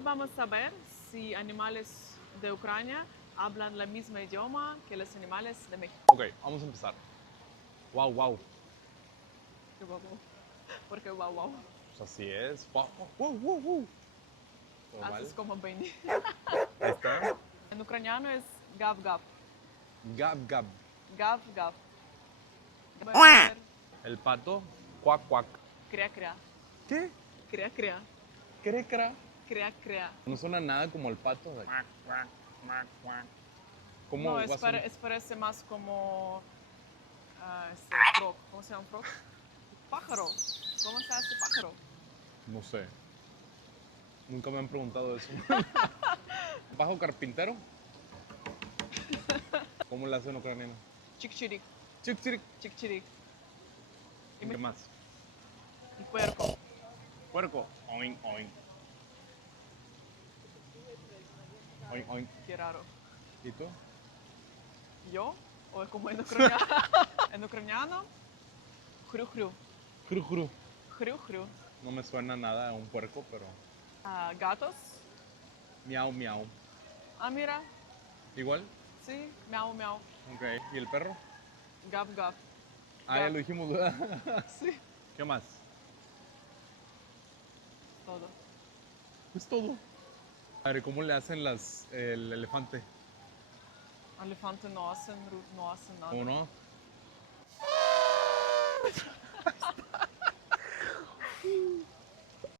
Hoy vamos a ver si animales de Ucrania hablan el mismo idioma que los animales de México. Ok, vamos a empezar. Wow, wow. Qué guau, guau. ¿Por qué guau, guau? Pues así es. Wow, wow, wow, wow. Normal. Haces como Benny. Ahí está. En ucraniano es gav, gav. Gab, gab. Gav, gav. Voy a hacer El pato, cuac, cuac. crea, crea. ¿Qué? Crea, crea. Crecra. Crea, crea. No suena nada como el pato. De cuac, cuac, cuac, cuac. ¿Cómo No, va a sonar? parece más como frog. ¿Cómo se llama un frog? Pájaro. ¿Cómo se hace pájaro? No sé. Nunca me han preguntado eso. ¿Bajo carpintero? ¿Cómo le hacen ucraniano? Chikchirik. Chic, chic. Chikchirik. ¿Y qué más? El puerco. Puerco. Oin, oin. Oin, oin. Qué raro. ¿Y tú? ¿Yo? ¿O como en ucraniano? En ucraniano, hru, hru. Juru, juru. Hru, hru. No me suena nada a un puerco, pero Gatos. miau, miau. Ah, mira. ¿Igual? Sí, miau, miau. Ok. ¿Y el perro? Gav, gav. Ah, ya lo dijimos, ¿verdad? Sí. ¿Qué más? Todo. Es todo. A ver, ¿cómo le hacen el elefante? Elefante no hacen nada. ¿Cómo no?